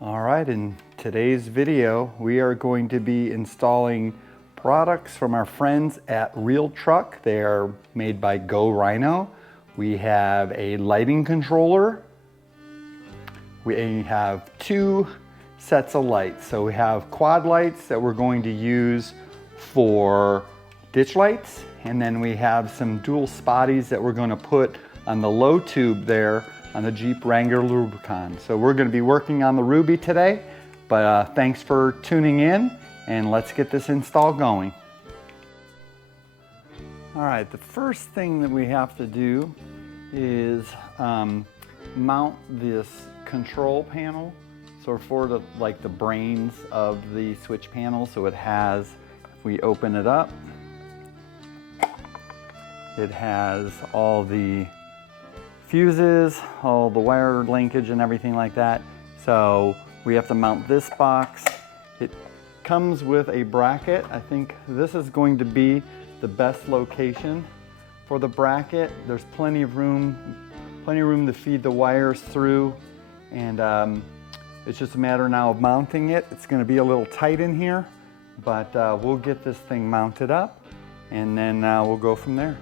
All right, in today's video, we are going to be installing products from our friends at RealTruck. They are made by GoRhino. We have a lighting controller. We have two sets of lights. So we have quad lights that we're going to use for ditch lights. And then we have some dual spotties that we're going to put on the low tube there on the Jeep Wrangler Rubicon. So we're going to be working on the Ruby today, but thanks for tuning in, and let's get this install going. All right, the first thing that we have to do is mount this control panel. So for the brains of the switch panel, so it has, if we open it up, it has all the fuses, all the wire linkage and everything like that. So we have to mount this box. It comes with a bracket. I think this is going to be the best location for the bracket. There's plenty of room to feed the wires through, and it's just a matter now of mounting it. It's going to be a little tight in here, but we'll get this thing mounted up, and then we'll go from there.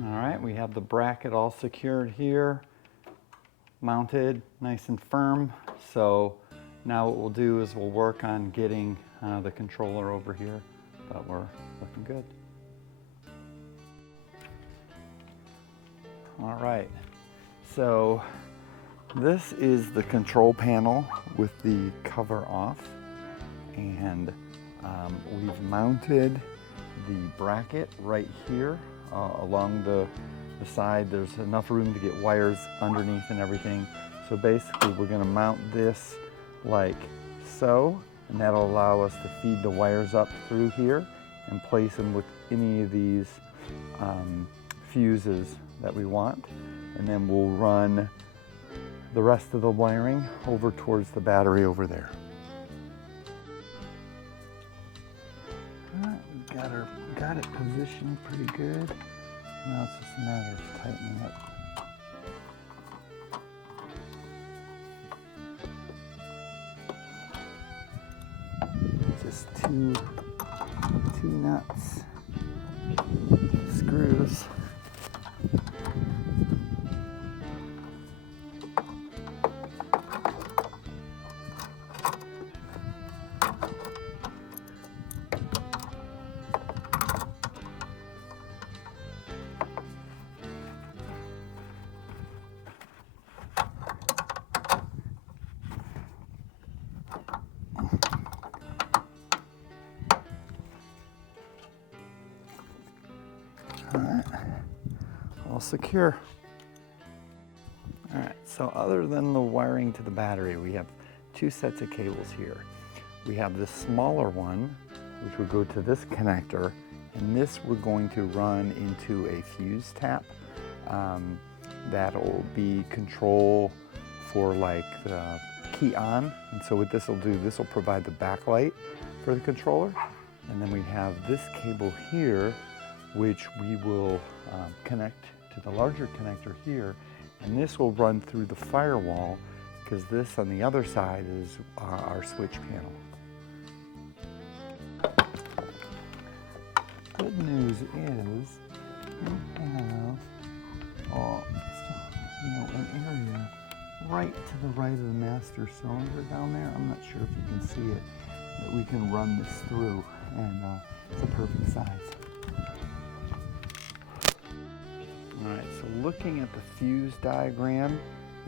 All right, we have the bracket all secured here, mounted nice and firm. So now what we'll do is we'll work on getting the controller over here, but we're looking good. All right, so this is the control panel with the cover off, and we've mounted the bracket right here. Along the side, there's enough room to get wires underneath and everything. So basically we're going to mount this like so, and that'll allow us to feed the wires up through here and place them with any of these fuses that we want. And then we'll run the rest of the wiring over towards the battery over there. Got it positioned pretty good. Now it's just a matter of tightening it. Just two nuts, screws. All right, all secure. All right, so other than the wiring to the battery, we have two sets of cables here. We have this smaller one, which would go to this connector, and this we're going to run into a fuse tap. That'll be control for like the key on. And so what this will do, this will provide the backlight for the controller. And then we have this cable here, which we will connect to the larger connector here, and this will run through the firewall, because this on the other side is our switch panel. Good news is we have an area right to the right of the master cylinder down there. I'm not sure if you can see it, that we can run this through, and it's a perfect size. All right, so looking at the fuse diagram,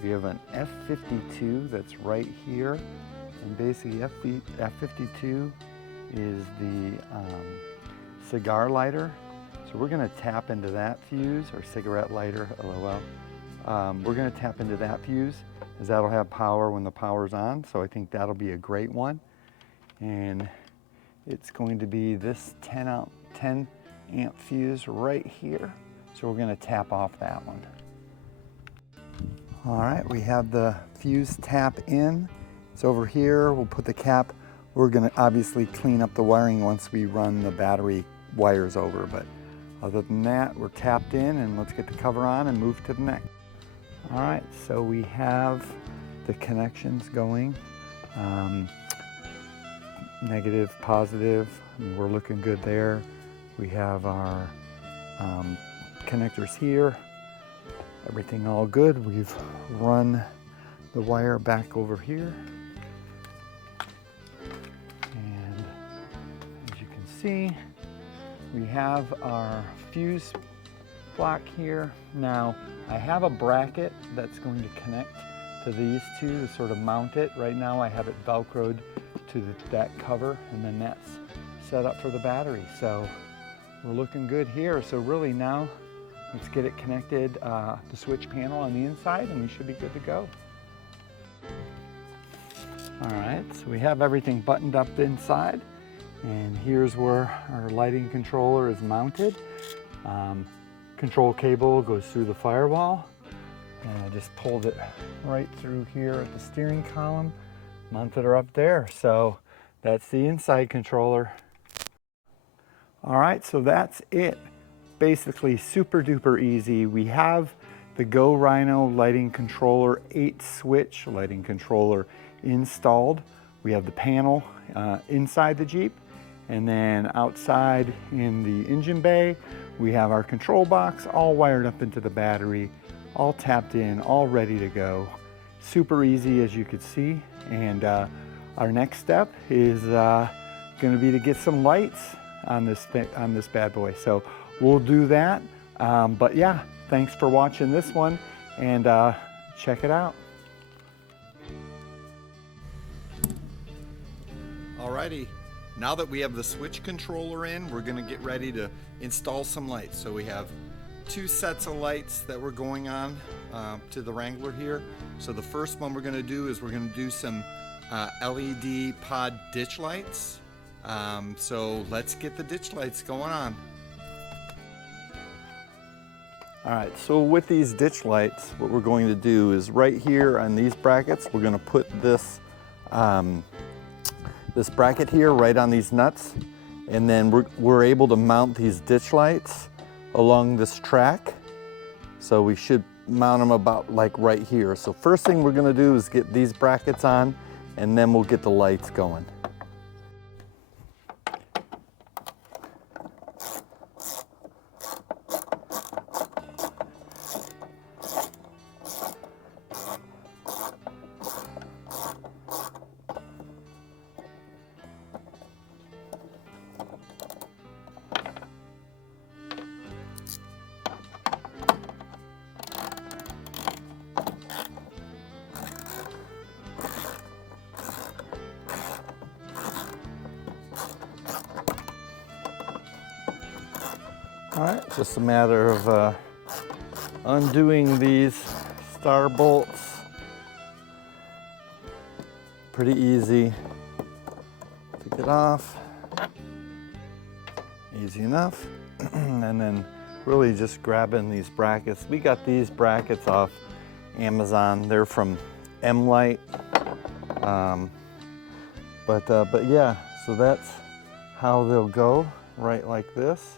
we have an F52 that's right here, and basically F52 is the cigar lighter. So we're going to tap into that fuse, or cigarette lighter, LOL. We're going to tap into that fuse, as that'll have power when the power's on, so I think that'll be a great one. And it's going to be this 10 amp fuse right here. So we're going to tap off that one. All right, we have the fuse tap in. It's over here. We'll put the cap. We're going to obviously clean up the wiring once we run the battery wires over, but other than that, we're tapped in, and let's get the cover on and move to the next. All right, so we have the connections going. Negative, positive, we're looking good there. We have our connectors here. Everything all good. We've run the wire back over here. And as you can see, we have our fuse block here. Now, I have a bracket that's going to connect to these two to sort of mount it. Right now I have it Velcroed to that cover, and then that's set up for the battery. So we're looking good here. So really now, let's get it connected, the switch panel on the inside, and we should be good to go. All right, so we have everything buttoned up inside, and here's where our lighting controller is mounted. Control cable goes through the firewall, and I just pulled it right through here at the steering column, mounted her up there. So that's the inside controller. All right, so that's it. Basically super duper easy. We have the GoRhino lighting controller 8-switch lighting controller installed. We have the panel inside the Jeep, and then outside in the engine bay, we have our control box all wired up into the battery, all tapped in, all ready to go. Super easy, as you could see. And our next step is going to be to get some lights on this bad boy. So we'll do that. But yeah, thanks for watching this one, and check it out. Alrighty, now that we have the switch controller in, we're going to get ready to install some lights. So we have 2 sets of lights that we're going on to the Wrangler here. So the first one we're going to do is we're going to do some LED pod ditch lights. So let's get the ditch lights going on. All right, so with these ditch lights, what we're going to do is right here on these brackets, we're going to put this this bracket here right on these nuts, and then we're able to mount these ditch lights along this track. So we should mount them about like right here. So first thing we're going to do is get these brackets on, and then we'll get the lights going. All right, just a matter of undoing these star bolts. Pretty easy to get off. Easy enough. And then really just grabbing these brackets. We got these brackets off Amazon. They're from M-Light. But yeah, so that's how they'll go, right like this.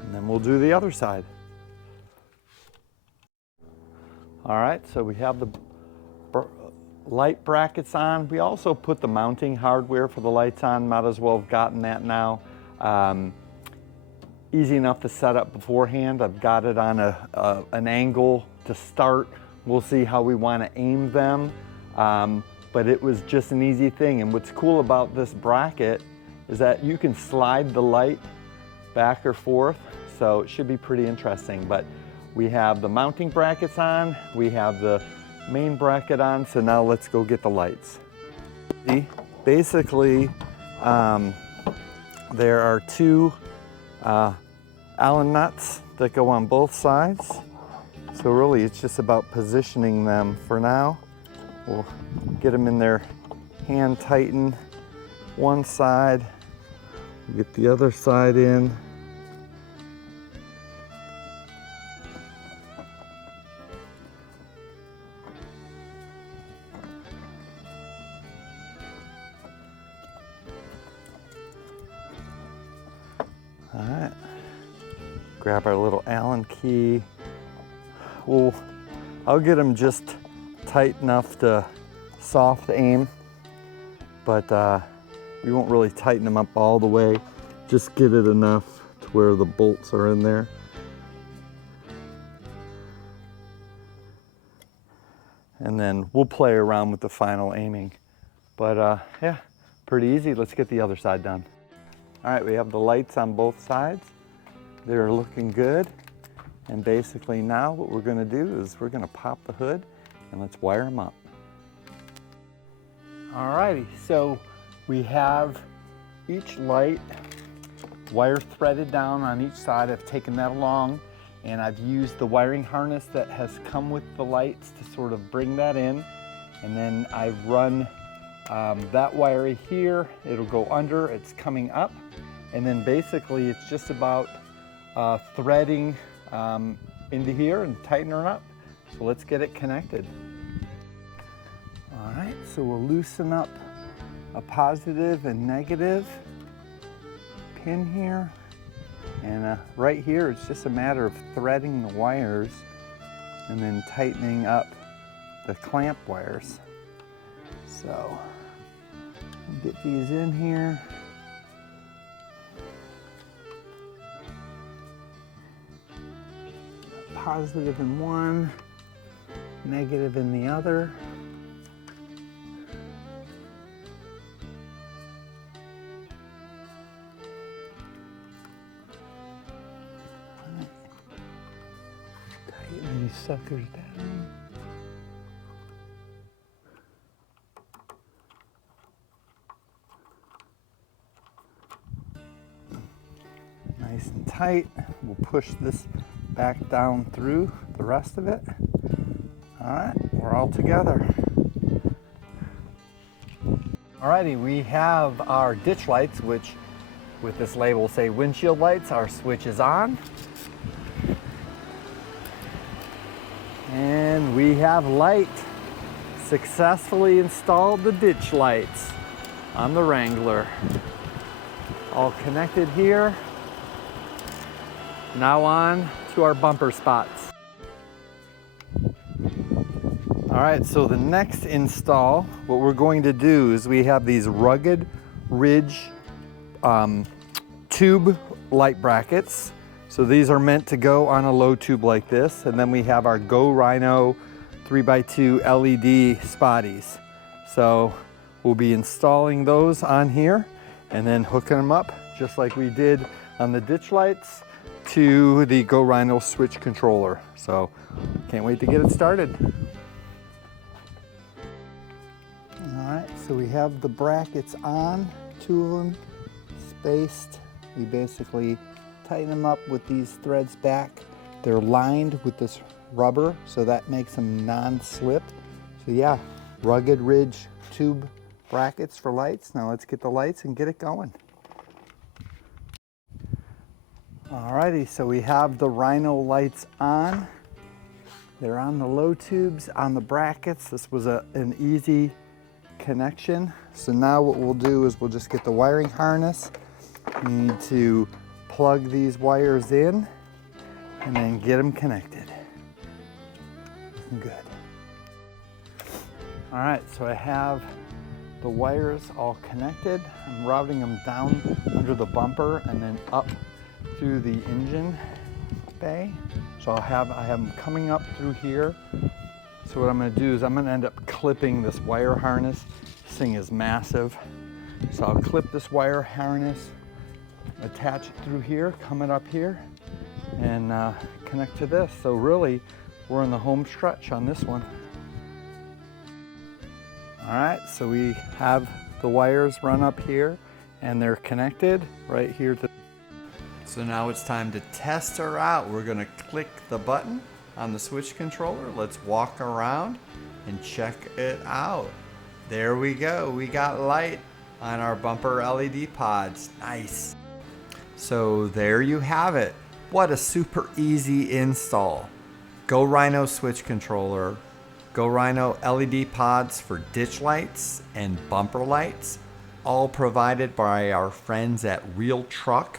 And then we'll do the other side. All right, so we have the light brackets on. We also put the mounting hardware for the lights on. Might as well have gotten that now. Easy enough to set up beforehand. I've got it on an angle to start. We'll see how we want to aim them. But it was just an easy thing. And what's cool about this bracket is that you can slide the light back or forth. So it should be pretty interesting. But we have the mounting brackets on. We have the main bracket on. So now let's go get the lights. See, basically, there are 2 Allen nuts that go on both sides. So really it's just about positioning them for now. We'll get them in there, hand tighten, one side, get the other side in. All right, grab our little Allen key. I'll get them just tight enough to soft aim, but we won't really tighten them up all the way. Just get it enough to where the bolts are in there. And then we'll play around with the final aiming. But yeah, pretty easy. Let's get the other side done. All right, we have the lights on both sides. They're looking good. And basically now what we're gonna do is we're gonna pop the hood and let's wire them up. All righty, so we have each light wire threaded down on each side. I've taken that along and I've used the wiring harness that has come with the lights to sort of bring that in. And then I've run that wire here. It'll go under, it's coming up. And then basically it's just about threading into here and tightening her up. So let's get it connected. All right, so we'll loosen up a positive and negative pin here. And right here, it's just a matter of threading the wires and then tightening up the clamp wires. So get these in here. Positive in one, negative in the other. Tighten these suckers down. Nice and tight. We'll push this back down through the rest of it. All right, we're all together. Alrighty, we have our ditch lights, which with this label say windshield lights. Our switch is on. And we have light. Successfully installed the ditch lights on the Wrangler. All connected here. Now on to our bumper spots. All right, so the next install, what we're going to do is we have these rugged ridge tube light brackets. So these are meant to go on a low tube like this. And then we have our GoRhino 3x2 LED spotties. So we'll be installing those on here and then hooking them up just like we did on the ditch lights to the GoRhino switch controller. So can't wait to get it started. All right, so we have the brackets on, two of them spaced. We basically tighten them up with these threads back. They're lined with this rubber, so that makes them non-slip. So yeah, rugged ridge tube brackets for lights. Now let's get the lights and get it going. Alrighty, so we have the Rhino lights on. They're on the low tubes, on the brackets. This was an easy connection. So now what we'll do is we'll just get the wiring harness. We need to plug these wires in and then get them connected. Looking good. All right, so I have the wires all connected. I'm routing them down under the bumper and then up through the engine bay. So I have them coming up through here. So what I'm gonna do is I'm gonna end up clipping this wire harness. This thing is massive. So I'll clip this wire harness, attach it through here, coming up here, and connect to this. So really, we're in the home stretch on this one. All right, so we have the wires run up here and they're connected right here to. So now it's time to test her out. We're gonna click the button on the switch controller. Let's walk around and check it out. There we go, we got light on our bumper LED pods. Nice. So there you have it. What a super easy install. GoRhino switch controller, GoRhino LED pods for ditch lights and bumper lights, all provided by our friends at RealTruck.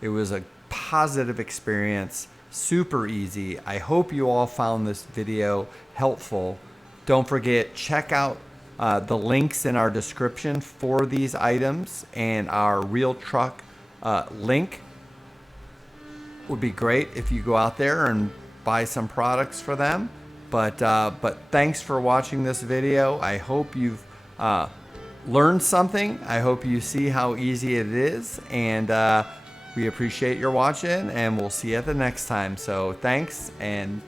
It was a positive experience, super easy. I hope you all found this video helpful. Don't forget, check out the links in our description for these items, and our RealTruck link would be great if you go out there and buy some products for them. But thanks for watching this video. I hope you've learned something. I hope you see how easy it is, and we appreciate your watching, and we'll see you at the next time. So thanks, and